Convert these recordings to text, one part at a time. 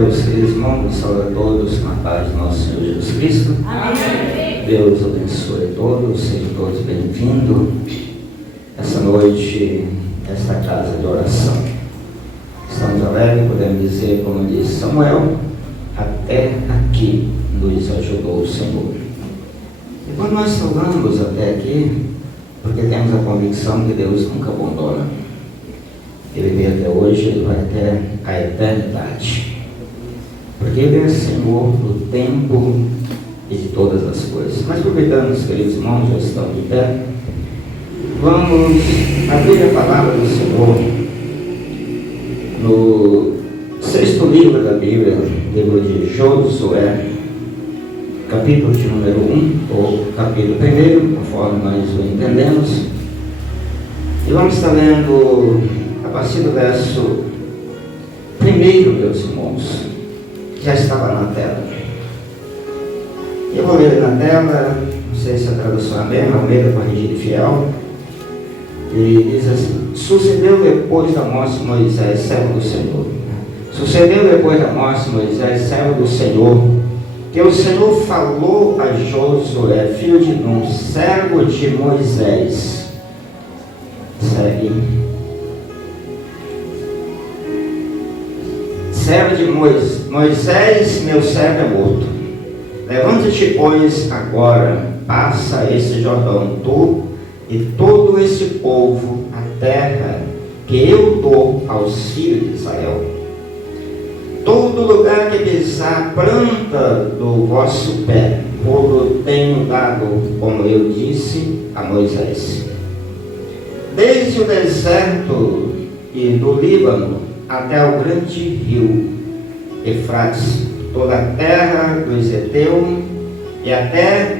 Deus, queridos irmãos, saúde a todos com a paz do nosso Senhor Jesus Cristo. Amém. Deus abençoe a todos, sejam todos bem-vindos essa noite, esta casa de oração. Estamos alegres, podemos dizer, como disse Samuel, até aqui nos ajudou o Senhor. E quando nós falamos até aqui, porque temos a convicção que Deus nunca abandona. Ele veio até hoje, Ele vai até a eternidade. Porque Ele é Senhor do tempo e de todas as coisas. Mas aproveitando, os queridos irmãos, já estão de pé, vamos abrir a palavra do Senhor no 6º livro da Bíblia, livro de Josué, capítulo de número 1, ou capítulo 1, conforme nós o entendemos. E vamos estar lendo a partir do verso 1, meus irmãos, já estava na tela. Eu vou ler na tela, não sei se a tradução é a mesma, Almeida Corrigida e Fiel. E diz assim: sucedeu depois da morte de Moisés, servo do Senhor. Sucedeu depois da morte de Moisés, servo do Senhor, que o Senhor falou a Josué, filho de Nun, servo de Moisés. Segue. Servo de Moisés, meu servo é morto. Levanta-te, pois, agora, passa esse Jordão, tu e todo esse povo, a terra que eu dou aos filhos de Israel. Todo lugar que pisar planta do vosso pé, por tenho dado, como eu disse a Moisés. Desde o deserto e do Líbano até o grande rio Eufrates, toda a terra dos Heteus e até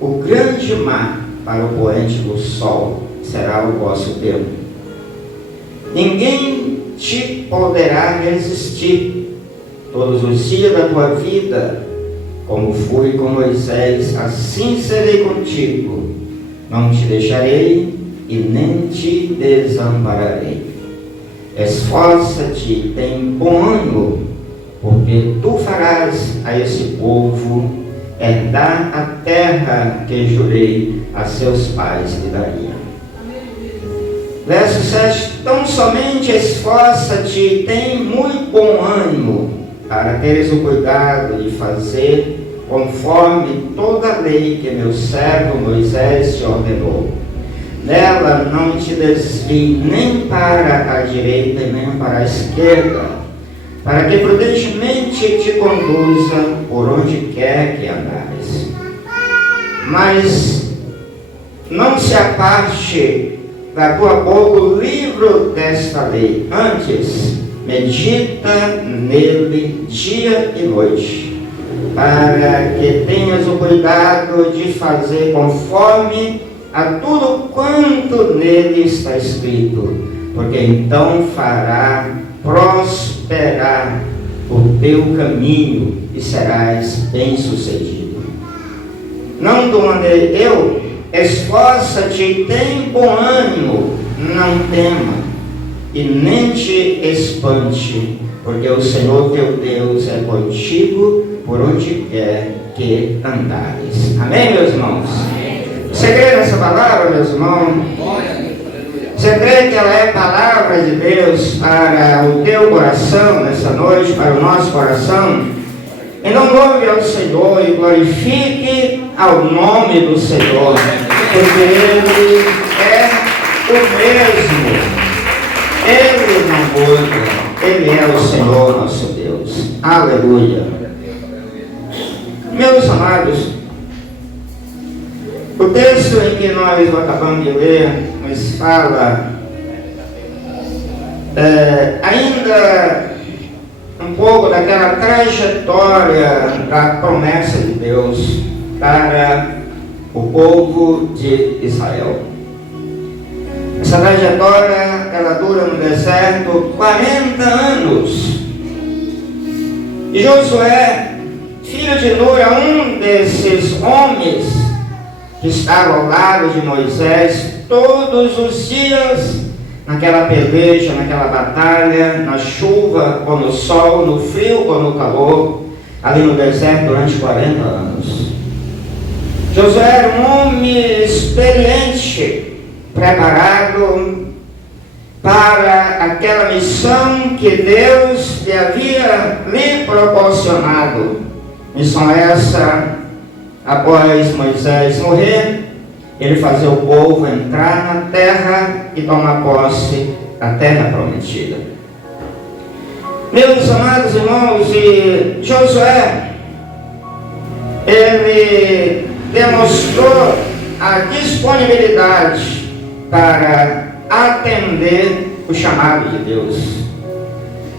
o grande mar para o poente do sol será o vosso termo. Ninguém te poderá resistir todos os dias da tua vida, como fui com Moisés, assim serei contigo. Não te deixarei e nem te desampararei. Esforça-te e tem bom ânimo, porque tu farás a esse povo herdar a terra que jurei a seus pais que daria. Verso 7: tão somente esforça-te e tem muito bom ânimo, para teres o cuidado de fazer conforme toda a lei que meu servo Moisés te ordenou. Nela não te desvie nem para a direita e nem para a esquerda, para que prudentemente te conduza por onde quer que andares. Mas não se aparte da tua boca o livro desta lei, antes medita nele dia e noite, para que tenhas o cuidado de fazer conforme a tudo quanto nele está escrito, porque então fará prosperar o teu caminho e serás bem-sucedido. Não durante eu, esforça-te e tem bom ânimo, não tema e nem te espante, porque o Senhor teu Deus é contigo por onde quer que andares. Amém, meus irmãos? Você crê nessa palavra, meus irmãos? Você crê que ela é palavra de Deus para o teu coração nessa noite, para o nosso coração? Então louve ao Senhor e glorifique ao nome do Senhor, porque Ele é o mesmo. Ele não muda, Ele é o Senhor nosso Deus. Aleluia. Meus amados, o texto em que nós acabamos de ler nos fala ainda um pouco daquela trajetória da promessa de Deus para o povo de Israel. Essa trajetória, ela dura no deserto 40 anos. E Josué, filho de Nun, um desses homens que estava ao lado de Moisés, todos os dias naquela peleja, naquela batalha, na chuva ou no sol, no frio ou no calor, ali no deserto durante 40 anos. Josué era um homem experiente, preparado para aquela missão que Deus lhe proporcionado. Missão essa, após Moisés morrer, ele fazer o povo entrar na terra e tomar posse da terra prometida. Meus amados irmãos, e Josué, ele demonstrou a disponibilidade para atender o chamado de Deus.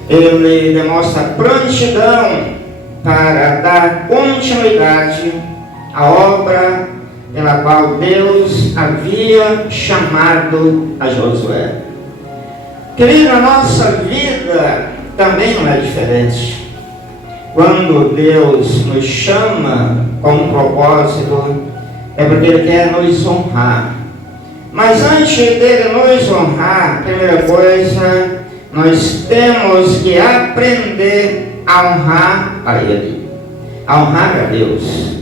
Ele demonstra prontidão para dar continuidade à obra pela qual Deus havia chamado a Josué. Querido, a nossa vida também não é diferente. Quando Deus nos chama com um propósito, é porque Ele quer nos honrar. Mas antes dele nos honrar, primeira coisa, nós temos que aprender a honrar a Ele, a honrar a Deus.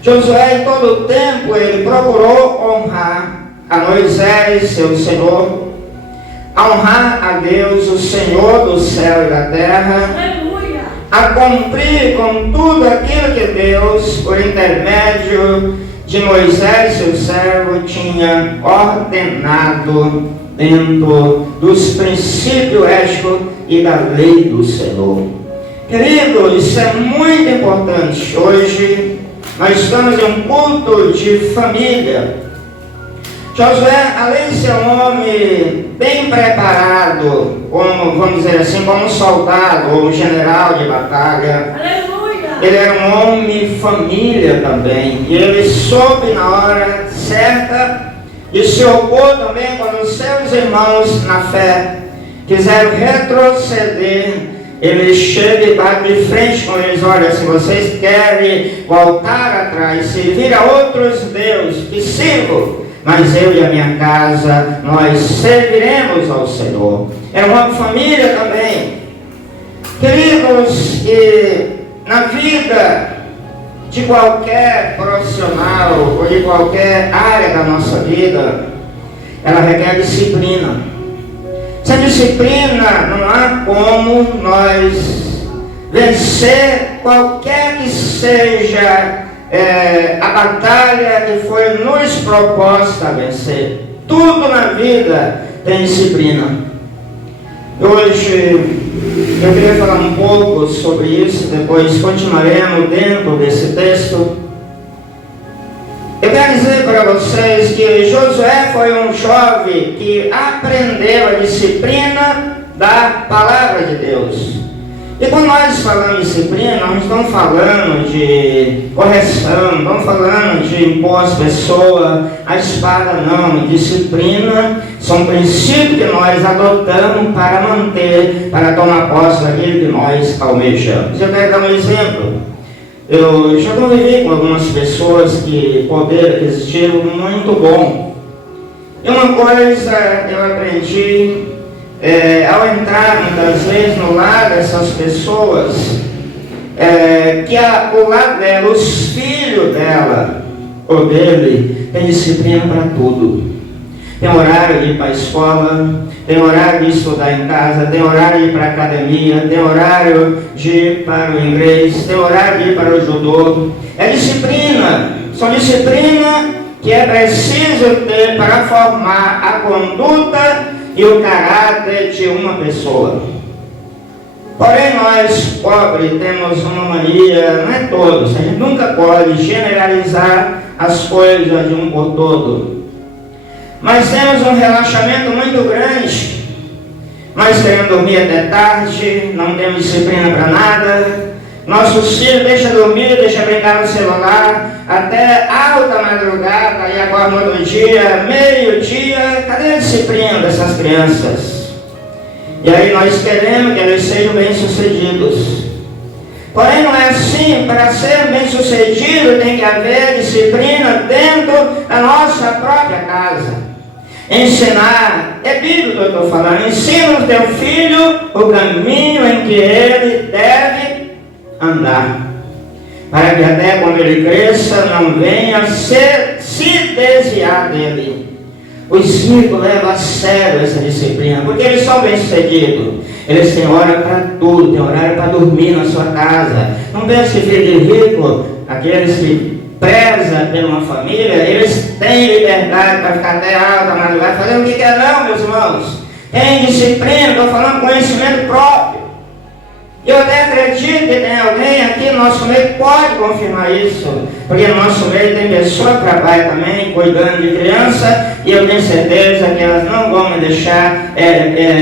Josué, em todo o tempo, ele procurou honrar a Moisés, seu Senhor, a honrar a Deus, o Senhor do céu e da terra, aleluia, a cumprir com tudo aquilo que Deus, por intermédio de Moisés, seu servo, tinha ordenado dentro dos princípios éticos e da lei do Senhor. Querido, isso é muito importante. Hoje nós estamos em um culto de família. Josué, além de ser um homem bem preparado, como, vamos dizer assim, como um soldado ou um general de batalha, aleluia, ele era um homem família também. E ele soube na hora certa e se opor também quando os seus irmãos na fé quiseram retroceder. Ele chega e bate de frente com eles: olha, se vocês querem voltar atrás, servir a outros deuses, que sirvam, mas eu e a minha casa, nós serviremos ao Senhor. É uma família também. Queridos, que na vida de qualquer profissional ou de qualquer área da nossa vida, ela requer disciplina. Sem disciplina não há como nós vencer qualquer que seja a batalha que foi nos proposta a vencer. Tudo na vida tem disciplina. Hoje eu queria falar um pouco sobre isso, depois continuaremos dentro desse texto. Eu quero dizer para vocês que Josué foi um jovem que aprendeu a disciplina da palavra de Deus. E quando nós falamos de disciplina, nós não estamos falando de correção, não estamos falando de impor às pessoas a espada, não. Disciplina são princípios que nós adotamos para manter, para tomar posse daquilo que nós almejamos. Eu quero dar um exemplo. Eu já convivi com algumas pessoas que poder aquisitivo muito bom. E uma coisa eu aprendi, ao entrar muitas vezes no lar dessas pessoas, que o lar dela, os filhos dela ou dele, tem disciplina para tudo. Tem horário de ir para a escola, tem horário de estudar em casa, tem horário de ir para a academia, tem horário de ir para o inglês, tem horário de ir para o judô. É disciplina, são disciplina que é preciso ter para formar a conduta e o caráter de uma pessoa. Porém, nós pobres temos uma mania, não é todos, a gente nunca pode generalizar as coisas de um por todo. Mas temos um relaxamento muito grande. Nós queremos dormir até tarde, não temos disciplina para nada. Nossos filhos deixam dormir, deixam brincar no celular até alta madrugada e agora no outro dia, meio-dia. Cadê a disciplina dessas crianças? E aí nós queremos que eles sejam bem-sucedidos. Porém não é assim. Para ser bem-sucedido tem que haver disciplina dentro da nossa própria casa. Ensinar É bíblico que eu estou falando. Ensina o teu filho o caminho em que ele deve andar, para que até quando ele cresça não venha se desviar dele. Os ricos levam a sério essa disciplina, porque eles são bem-sucedidos. Eles têm hora para tudo, têm horário para dormir na sua casa. Não pense que filho de rico, aqueles que prezam por uma família, eles têm liberdade para ficar até alta madrugada, fazer o que quer não, meus irmãos. Tem disciplina, estou falando conhecimento próprio. Eu até acredito que tem alguém aqui no nosso meio que pode confirmar isso, porque no nosso meio tem pessoa que trabalha também, cuidando de criança, e eu tenho certeza que elas não vão me deixar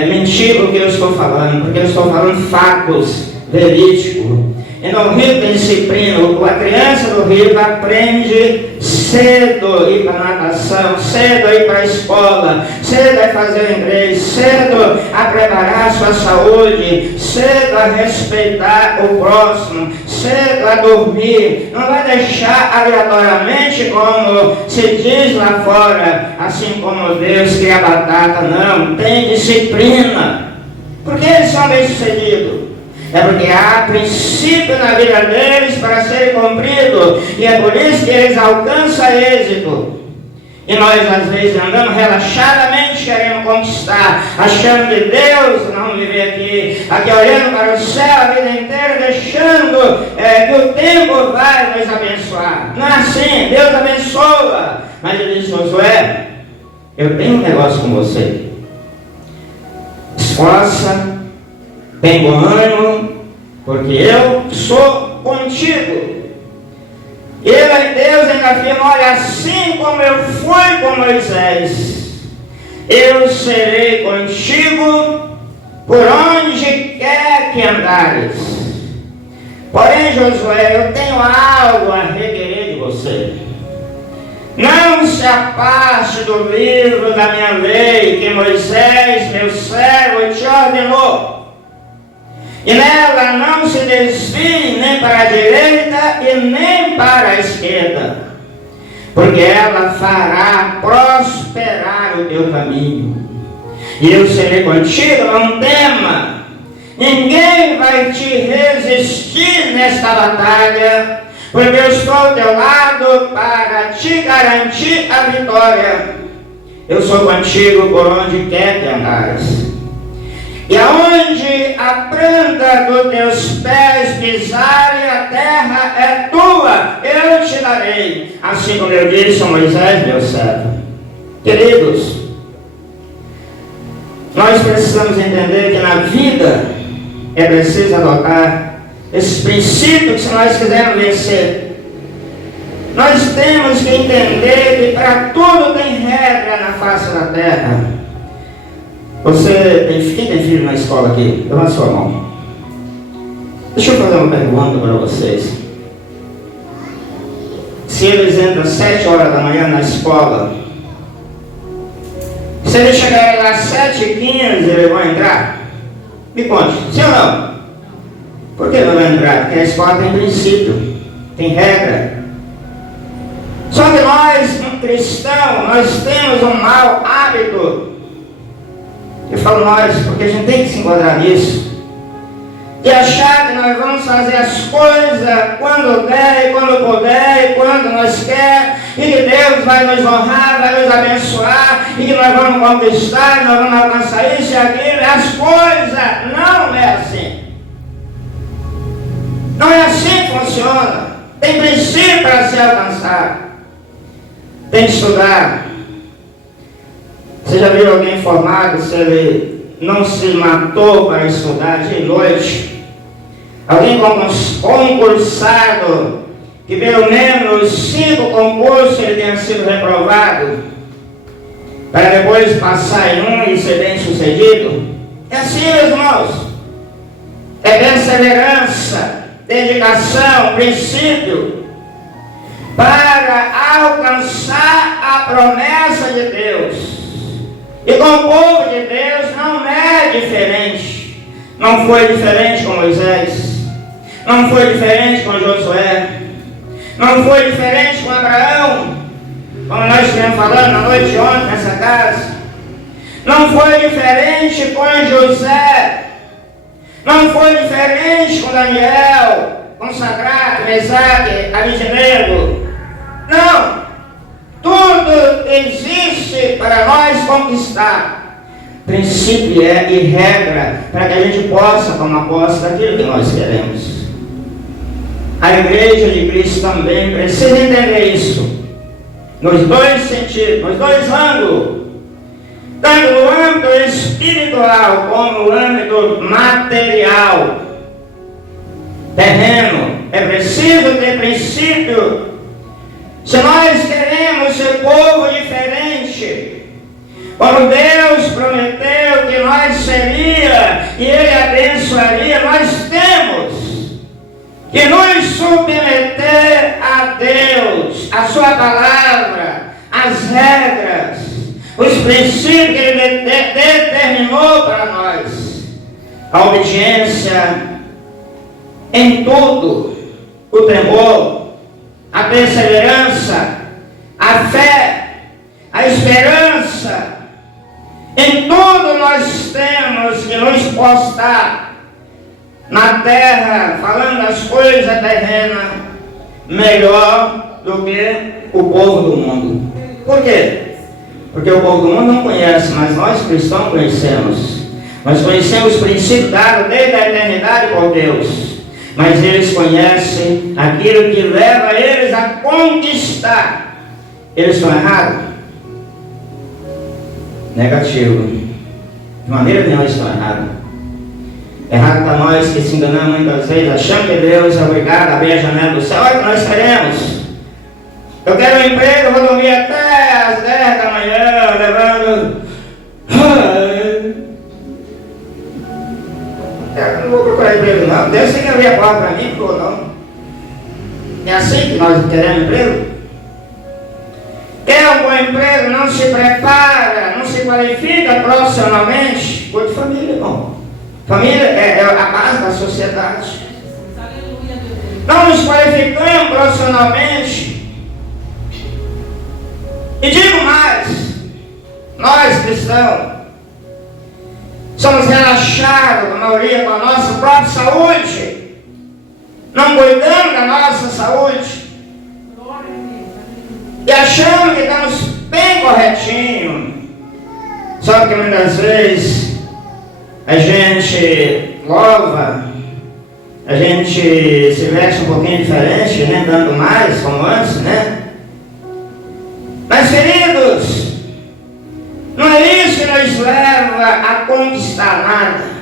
mentir o que eu estou falando, porque eu estou falando fatos verídicos. Então o rico tem disciplina, a criança do rico aprende cedo a ir para a natação, cedo a ir para a escola, cedo a fazer o inglês, cedo a preparar a sua saúde, cedo a respeitar o próximo, cedo a dormir. Não vai deixar aleatoriamente, como se diz lá fora, assim como Deus cria batata. Não, tem disciplina. Por que eles são bem-sucedidos? É porque há princípio na vida deles para ser cumprido, e é por isso que eles alcançam êxito. E nós às vezes andamos relaxadamente querendo conquistar, achando que Deus não vive aqui olhando para o céu a vida inteira, deixando que o tempo vai nos abençoar. Não é assim, Deus abençoa. Mas ele disse: Josué, eu tenho um negócio com você. Esforça, tem bom ânimo, porque eu sou contigo. E Deus ainda afirma: olha, assim como eu fui com Moisés, eu serei contigo por onde quer que andares. Porém, Josué, eu tenho algo a requerer de você. Não se afaste do livro da minha lei, que Moisés, meu servo, te ordenou. E nela não se desvie nem para a direita e nem para a esquerda, porque ela fará prosperar o teu caminho. E eu serei contigo, não tema. Ninguém vai te resistir nesta batalha, porque eu estou ao teu lado para te garantir a vitória. Eu sou contigo por onde quer que andares. E aonde a planta dos teus pés pisarem, a terra é tua, eu te darei. Assim como eu disse a Moisés, meu servo. Queridos, nós precisamos entender que na vida é preciso adotar esses princípios que, se nós quisermos vencer, nós temos que entender que para tudo tem regra na face da terra. Quem tem filho na escola aqui? Levanta sua mão. Deixa eu fazer uma pergunta para vocês. Se eles entram às 7 horas da manhã na escola, se eles chegarem lá às 7h15, eles vão entrar? Me conte, sim ou não? Por que não vão entrar? Porque a escola tem princípio, tem regra. Só que nós, cristãos, nós temos um mau hábito. Eu falo nós, porque a gente tem que se enquadrar nisso, de achar que nós vamos fazer as coisas quando der, e quando puder, e quando nós quer, e que Deus vai nos honrar, vai nos abençoar, e que nós vamos conquistar, nós vamos alcançar isso e aquilo. As coisas não é assim. Não é assim que funciona. Tem princípio para se alcançar. Tem que estudar. Você já viu alguém formado, se ele não se matou para estudar de noite? Alguém concursado, que pelo menos 5 concursos ele tenha sido reprovado, para depois passar em um e ser bem sucedido? É assim, meus irmãos. É perseverança, dedicação, princípio, para alcançar a promessa de Deus. E com o povo de Deus não é diferente. Não foi diferente com Moisés, não foi diferente com Josué, não foi diferente com Abraão, como nós estivemos falando na noite de ontem nessa casa. Não foi diferente com José. Não foi diferente com Daniel, com Sadraque, Mesaque, Abednego. Não. Tudo existe para nós conquistar. Princípio e regra para que a gente possa tomar posse daquilo que nós queremos. A igreja de Cristo também precisa entender isso. Nos dois sentidos, nos dois ângulos. Tanto no âmbito espiritual como no âmbito material. Terreno. É preciso ter princípio. Se nós queremos ser povo diferente, como Deus prometeu que nós seria e Ele abençoaria, nós temos que nos submeter a Deus, a Sua palavra, as regras, os princípios que Ele determinou para nós. A obediência em tudo, o temor, a perseverança, a fé, a esperança. Em tudo nós temos que nos postar na terra, falando as coisas terrenas, melhor do que o povo do mundo. Por quê? Porque o povo do mundo não conhece, mas nós cristãos conhecemos. Nós conhecemos o princípio dado desde a eternidade por Deus. Mas eles conhecem aquilo que leva eles a conquistar. Eles estão errados? Negativo. De maneira nenhuma estão errados. Errado para nós que se enganamos muitas vezes, achando que Deus é obrigado a abrir a janela do céu. Olha o que nós queremos. Eu quero um emprego, eu vou dormir até às 10 da manhã, levando. Eu não vou procurar emprego não. Deus tem que abrir a porta para mim, ou não. É assim que nós queremos emprego? Quer um bom emprego, não se prepara, não se qualifica profissionalmente? Cuide de família, irmão. Família é a base da sociedade. Não nos qualificamos profissionalmente. E digo mais, nós cristãos somos relaxados, a maioria, com a nossa própria saúde. Não cuidamos da nossa saúde. E achamos que estamos bem corretinho. Só que muitas vezes a gente louva, a gente se veste um pouquinho diferente, né? Dando mais, como antes, né? Mas queridos, não é isso que nos leva a conquistar nada.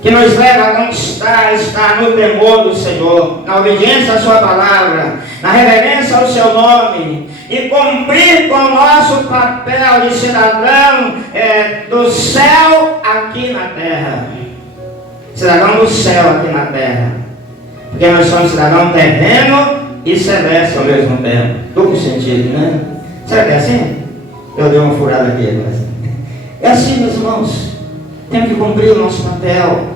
Que nos leva a conquistar estar no temor do Senhor, na obediência à Sua palavra, na reverência ao Seu nome, e cumprir com o nosso papel de cidadão do céu aqui na terra. Cidadão do céu aqui na terra. Porque nós somos cidadão terreno e celeste ao mesmo tempo. Duplo sentido, né? Será que é assim? Eu dei uma furada aqui, mas... É assim, meus irmãos. Temos que cumprir o nosso papel.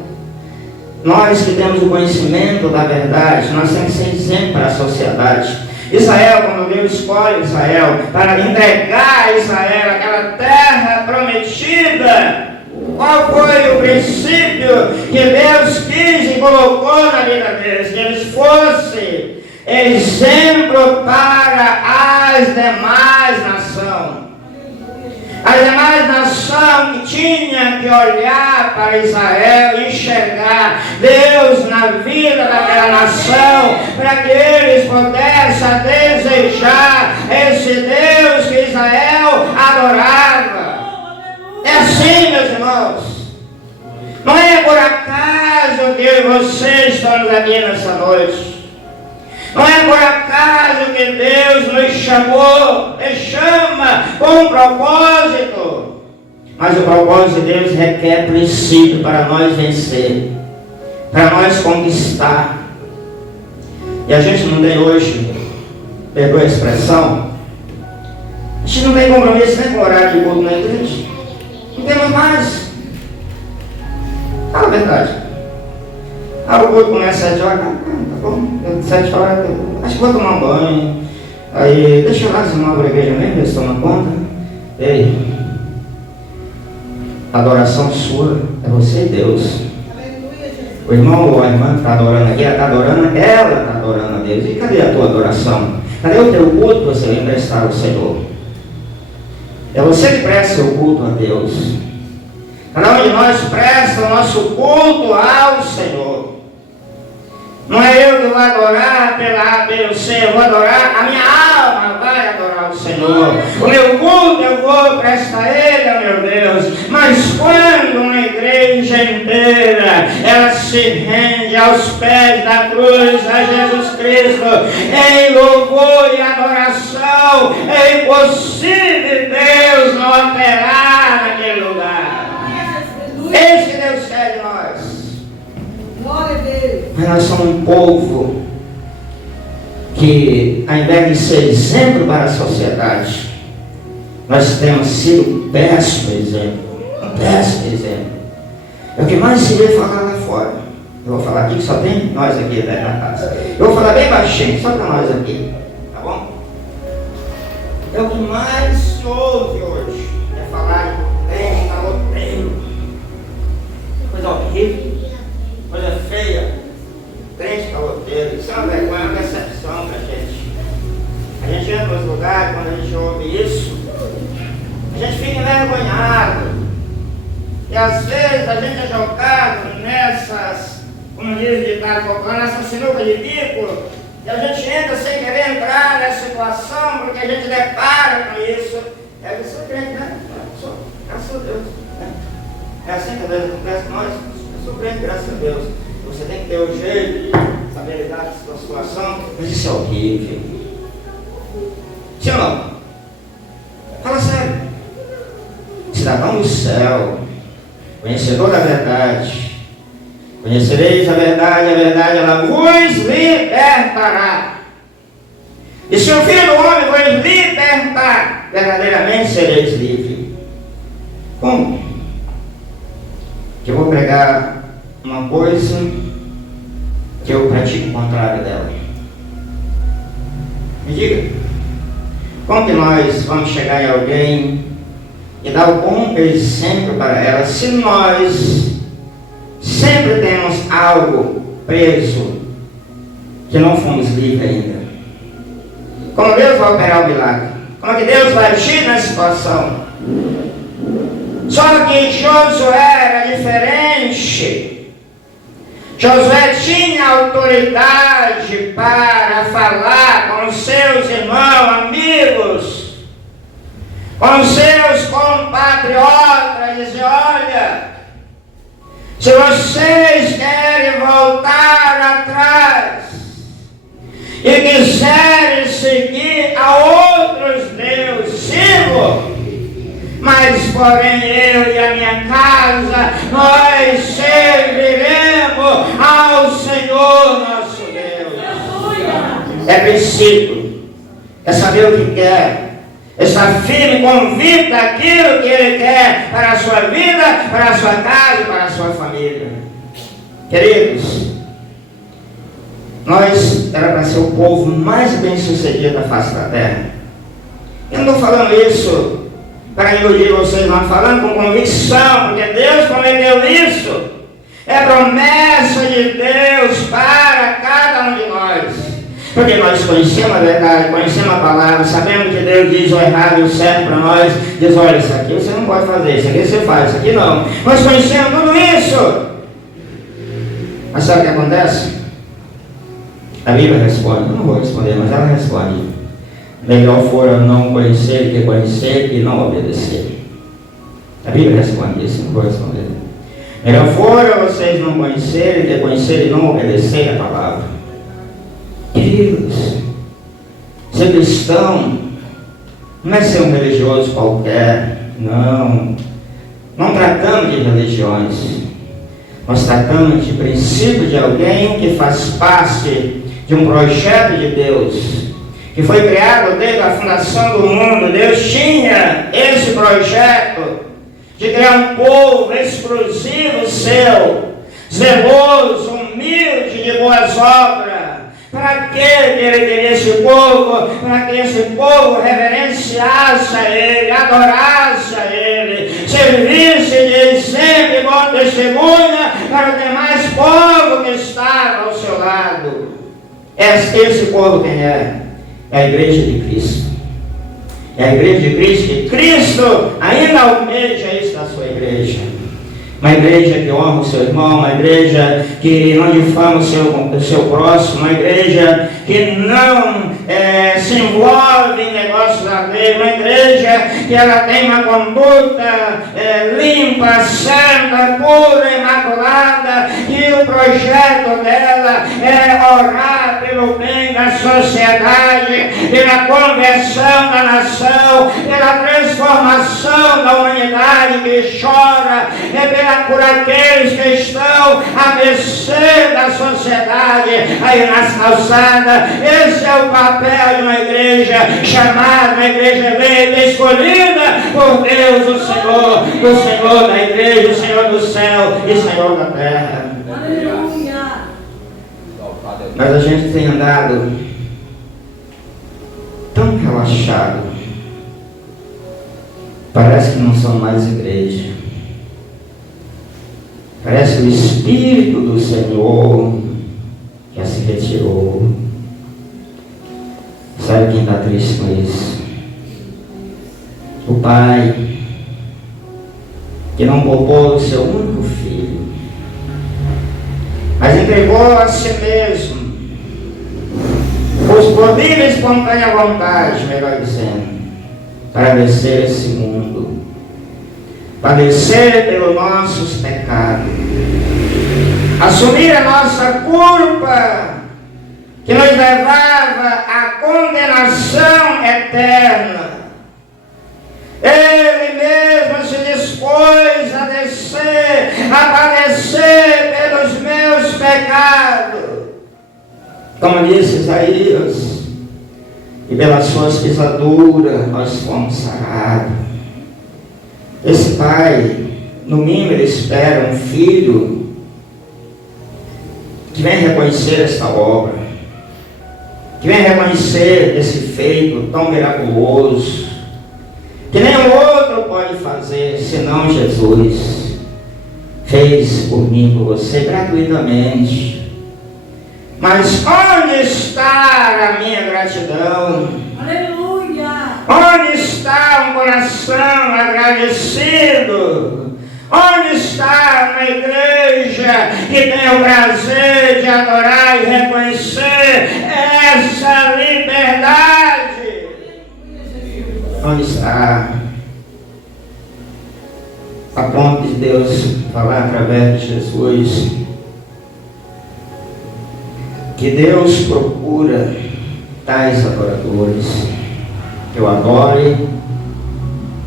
Nós que temos o conhecimento da verdade, nós temos que ser exemplo para a sociedade. Israel, quando Deus escolhe Israel para entregar a Israel aquela terra prometida, qual foi o princípio que Deus quis e colocou na vida deles? Que eles fossem exemplo para as demais nações. As demais nações que tinham que olhar para Israel e enxergar Deus na vida daquela nação, para que eles pudessem desejar esse Deus que Israel adorava. É assim, meus irmãos. Não é por acaso que eu e você estamos aqui nessa noite. Não é por acaso que Deus nos chamou, nos chama com um propósito. Mas o propósito de Deus requer princípio para nós vencer, para nós conquistar. E a gente não tem hoje, perdoa a expressão, a gente não tem compromisso nem com o horário de culto na igreja. Não temos mais. Fala a verdade. O culto começa às 7 horas, tá bom, 7 horas, acho que vou tomar um banho. Aí, deixa eu lá, se não abre a igreja mesmo, eles tomam conta. Ei, A adoração sua é você e Deus. O irmão ou a irmã que está adorando aqui, ela está adorando a Deus. E cadê a tua adoração? Cadê o teu culto que você vem prestar ao Senhor? É você que presta o culto a Deus. Cada um de nós presta o nosso culto ao Senhor. Não é eu que vou adorar pela A, B ou C, eu vou adorar, a minha alma vai adorar o Senhor. O meu culto eu vou prestar a Ele, ó meu Deus. Mas quando uma igreja inteira, ela se rende aos pés da cruz a Jesus Cristo, em louvor e adoração, é impossível Deus não operar naquele lugar. Esse que Deus quer de nós. Glória a Deus. Mas nós somos um povo que, ao invés de ser exemplo para a sociedade, nós temos sido um péssimo exemplo. Um péssimo exemplo. É o que mais se vê falar lá fora. Eu vou falar aqui que só tem nós aqui na casa. Eu vou falar bem baixinho, só para nós aqui. Tá bom? É o que mais se ouve hoje. É falar em caloteiro. Coisa horrível. Coisa feia, crente caloteiro, isso é uma vergonha, uma decepção pra gente. A gente entra nos lugares, quando a gente ouve isso, a gente fica envergonhado. E às vezes a gente é jogado nessas, como diz o ditado popular, nessa sinuca de bico, e a gente entra sem querer entrar nessa situação, porque a gente depara com isso. É que sou crente, né? Graças a Deus. É assim que às vezes acontece com nós. Eu sou crente, graças a Deus. Você tem que ter o jeito de saber lidar com a situação, mas isso é horrível. Sim ou não? Fala sério. Cidadão do céu, conhecedor da verdade. Conhecereis a verdade ela vos libertará. E se o Filho do Homem vos libertar, verdadeiramente sereis livres. Como? Que eu vou pregar uma coisa que eu pratico o contrário dela. Me diga, como que nós vamos chegar em alguém e dar o bom exemplo para ela se nós sempre temos algo preso que não fomos livres ainda? Como Deus vai operar o milagre? Como que Deus vai agir na situação? Só que Josué era diferente. Josué tinha autoridade para falar com os seus irmãos, amigos, com os seus compatriotas, e dizer: olha, se vocês querem voltar atrás e quiserem seguir a outros deuses, sigam. Mas, porém, eu e a minha casa, nós serviremos ao Senhor nosso Deus. É princípio. É saber o que quer. Estar firme, convicto daquilo que Ele quer para a sua vida, para a sua casa e para a sua família. Queridos, nós era para ser o povo mais bem sucedido da face da terra. Eu não estou falando isso para iludir vocês, não, falando com convicção, porque Deus prometeu isso. É promessa de Deus para cada um de nós. Porque nós conhecemos a verdade, conhecemos a palavra, sabemos que Deus diz o errado e o certo para nós. Diz: olha, isso aqui você não pode fazer, isso aqui você faz, isso aqui não. Nós conhecemos tudo isso. Mas sabe o que acontece? A Bíblia responde, eu não vou responder, mas ela responde: melhor fora não conhecer que conhecer e não obedecer. A Bíblia responde isso, não vou responder. Melhor fora vocês não conhecerem que conhecer e não obedecer a palavra. Queridos, ser cristão não é ser um religioso qualquer, não. Não tratamos de religiões. Nós tratamos de princípio de alguém que faz parte de um projeto de Deus, que foi criado desde a fundação do mundo. Deus tinha esse projeto de criar um povo exclusivo seu, zeloso, humilde, de boas obras. Para que Ele queria esse povo? Para que esse povo reverenciasse a Ele, adorasse a Ele, servisse de sempre bom testemunha para o demais povo que estava ao seu lado. Esse povo quem é? É a igreja de Cristo. É a igreja de Cristo, que Cristo ainda almeja isso da sua igreja. Uma igreja que honra o seu irmão, uma igreja que não difama o seu próximo, uma igreja que não se envolve em negócios alheios, uma igreja que ela tem uma conduta limpa, santa, pura, imaculada, que o projeto dela é orar pelo bem da sociedade, pela conversão da nação, pela transformação da humanidade que chora, por aqueles que estão à mercê da sociedade aí nas calçadas. Esse é o papel de uma igreja chamada, uma igreja eleita, escolhida por Deus, o Senhor da igreja, o Senhor do céu e o Senhor da terra. Aleluia. Mas a gente tem andado tão relaxado, parece que não são mais igreja. Parece que o Espírito do Senhor já se retirou. Sabe quem está triste com isso? O Pai, que não poupou o seu único filho, mas entregou a si mesmo, por livre e espontânea vontade, melhor dizendo, para vencer esse mundo, padecer pelos nossos pecados, assumir a nossa culpa, que nos levava à condenação eterna. Ele mesmo se dispôs a descer, a padecer pelos meus pecados, como disse Isaías, e pelas suas pisaduras nós fomos sarados. Esse pai, no mínimo, ele espera um filho que venha reconhecer esta obra, que venha reconhecer esse feito tão miraculoso, que nenhum outro pode fazer, senão Jesus fez por mim, por você, gratuitamente. Mas onde está a minha gratidão? Aleluia. Onde está um coração agradecido? Onde está uma igreja que tem o prazer de adorar e reconhecer essa liberdade? Onde está? A ponto de Deus falar através de Jesus que Deus procura tais adoradores que o adore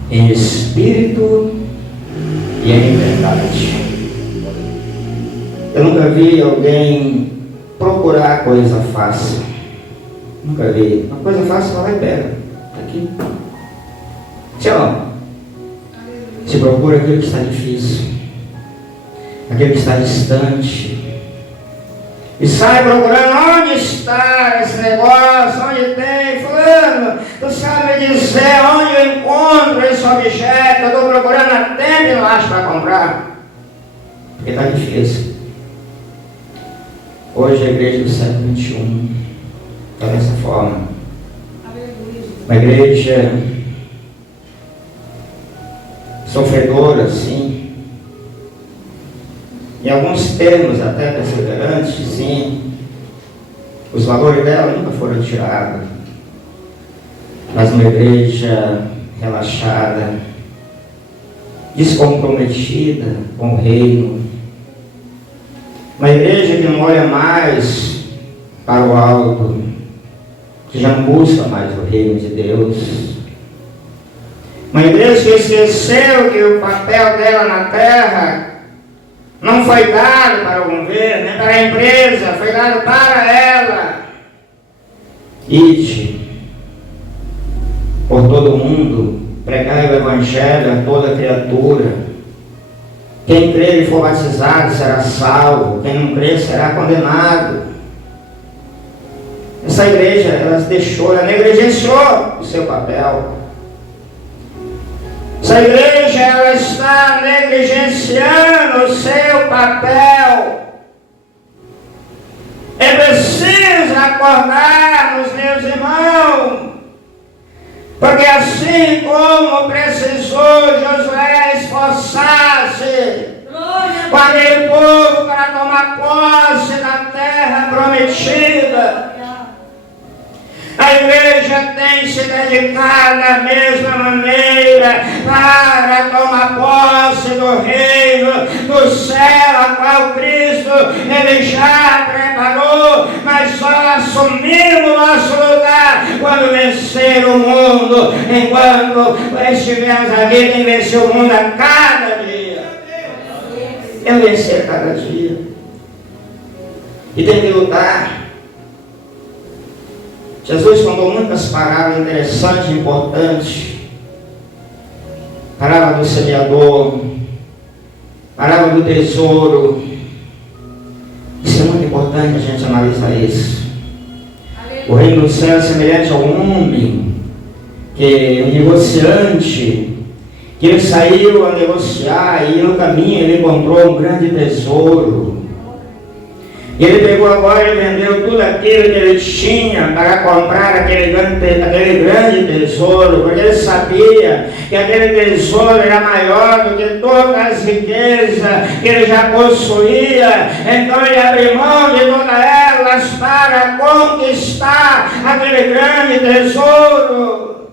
em espírito e em verdade. Eu nunca vi alguém procurar coisa fácil. Nunca vi. Uma coisa fácil, ela vai e pega. Está aqui. Tchau. Se procura aquilo que está difícil, aquilo que está distante, e sai procurando onde está esse negócio, onde tem, fulano, tu sabe me dizer onde eu encontro esse objeto, eu estou procurando há tempo e não acho para comprar, porque está difícil. Hoje a igreja do século XXI está dessa forma. Uma igreja sofredora, sim, em alguns termos até perseverantes, sim. Os valores dela nunca foram tirados, mas uma igreja relaxada, descomprometida com o reino, uma igreja que não olha mais para o alto, que já não busca mais o reino de Deus, uma igreja que esqueceu que o papel dela na terra não foi dado para o governo, nem para a empresa, foi dado para ela. Ide por todo mundo, pregai o evangelho a toda criatura. Quem crer e for batizado será salvo, quem não crer será condenado. Essa igreja, ela negligenciou o seu papel. Essa igreja, ela está negligenciando o seu papel. É preciso acordarmos, meus irmãos, porque assim como precisou Josué esforçar-se com aquele povo para tomar posse da terra prometida, a igreja tem se dedicado da mesma maneira para tomar posse do reino do céu, a qual Cristo ele já preparou, mas só assumimos nosso lugar quando vencer o mundo. Enquanto estivermos aqui, tem que vencer o mundo a cada dia. Eu vencer a cada dia. E tem que lutar. Jesus falou muitas palavras interessantes e importantes. Palavra do semeador, palavra do tesouro. Isso é muito importante a gente analisar isso. O reino do céu é semelhante a um homem, que é um negociante, que ele saiu a negociar e no caminho ele encontrou um grande tesouro. E ele pegou agora e vendeu tudo aquilo que ele tinha para comprar aquele grande tesouro, porque ele sabia que aquele tesouro era maior do que todas as riquezas que ele já possuía. Então ele abriu mão de todas elas para conquistar aquele grande tesouro.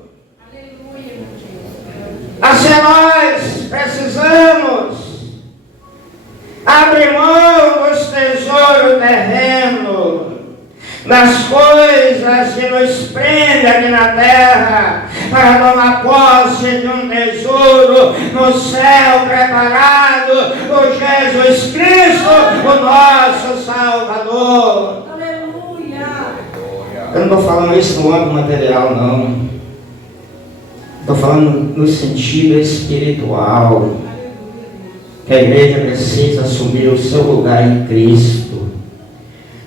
Assim nós precisamos abrir mão dos tesouros terrenos, das coisas que nos prendem aqui na terra, para tomar posse de um tesouro no céu preparado por Jesus Cristo, o nosso Salvador. Aleluia! Eu não estou falando isso no âmbito material, não. Estou falando no sentido espiritual. Que a igreja precisa assumir o seu lugar em Cristo.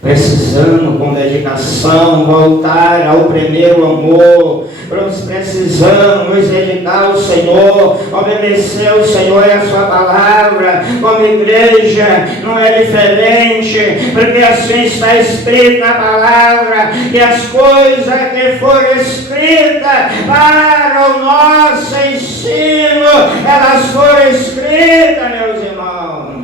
Precisamos, com dedicação, voltar ao primeiro amor. Nós precisamos nos dedicar ao Senhor, obedecer ao Senhor e a sua palavra. Como igreja, não é diferente, porque assim está escrito na palavra, que as coisas que foram escritas para o nosso ensino, elas foram escritas, meus irmãos.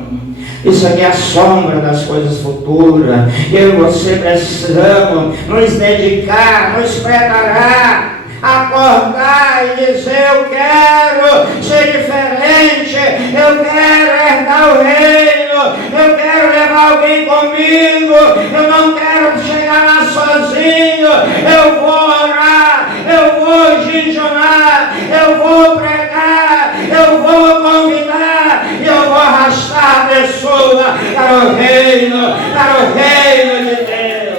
Isso aqui é a sombra das coisas futuras. Eu e você precisamos nos dedicar, nos preparar, acordar e dizer: eu quero ser diferente, eu quero herdar o reino, eu quero levar alguém comigo, eu não quero chegar lá sozinho, eu vou orar, eu vou jejuar, eu vou pregar, eu vou convidar, eu vou arrastar a pessoa para o reino de Deus.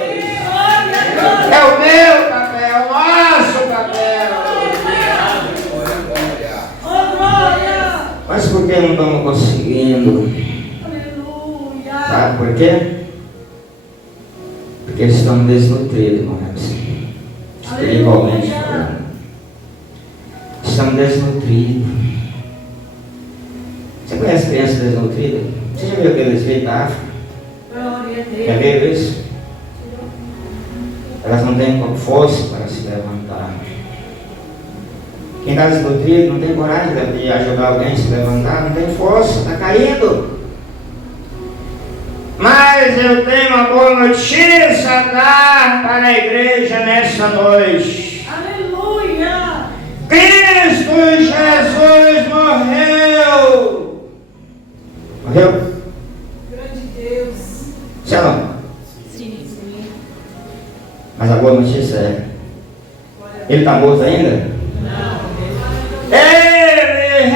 É o meu papel, o nosso papel. Mas por que não estamos conseguindo? Sabe por quê? Porque estamos desnutridos, irmãos. Espiritualmente falando. Estamos desnutridos. Você conhece criança desnutrida? Você já viu aqueles vídeos da África? Já viu isso? Elas não têm força para se levantar. Quem está desnutrido não tem coragem de ajudar alguém a se levantar, não tem força, está caído. Mas eu tenho uma boa notícia a dar para a igreja nesta noite. Aleluia! Cristo Jesus morreu. Morreu? Grande Deus. Sim ou não? Sim. Mas a boa notícia é: ele está morto ainda? Não. Ele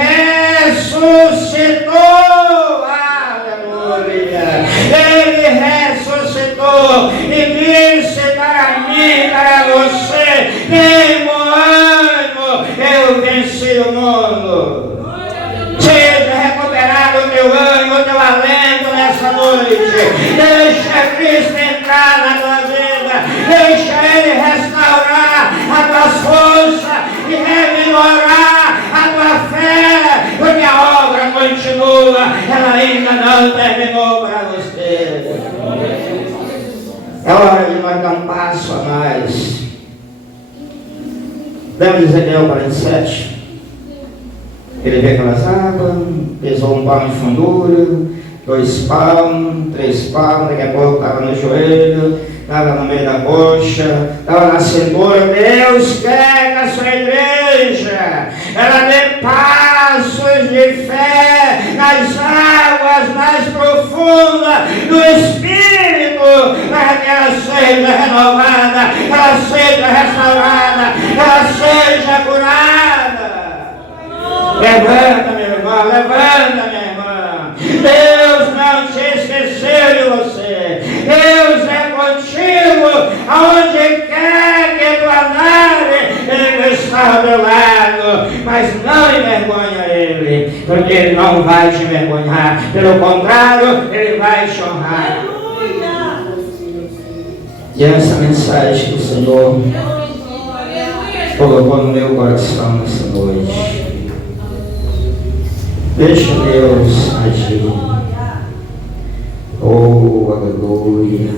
ressuscitou. Aleluia. Ele ressuscitou e disse para mim, para você: tenho ânimo, eu venci o mundo. Seja recuperado o teu ânimo, o teu alento nessa noite. Deixa Cristo entrar na tua vida. Deixa Ele restaurar as tuas forças e revigorar a tua fé É hora de nós dar um passo a mais. Lembra de Ezequiel 47? Ele vê aquelas águas, pesou 1 palmo de fundura, 2 palmos, 3 palmos, daqui a pouco estava no joelho, estava no meio da coxa, estava na cintura. Deus quer que a sua igreja, ela dê passos de fé nas águas mais profundas do Espírito, para que ela seja renovada, ela seja restaurada, ela seja curada. Levanta, meu irmão, levanta, minha irmã. Deus não te esqueceu de você. Deus é contigo, aonde quer que tu andares, Ele está ao teu lado. Mas não envergonha Ele, porque Ele não vai te envergonhar. Pelo contrário, Ele vai te honrar. E essa mensagem que o Senhor colocou no meu coração nessa noite. Deixa Deus agir. Oh, aleluia.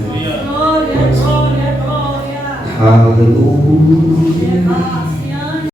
Glória, glória, glória. Aleluia.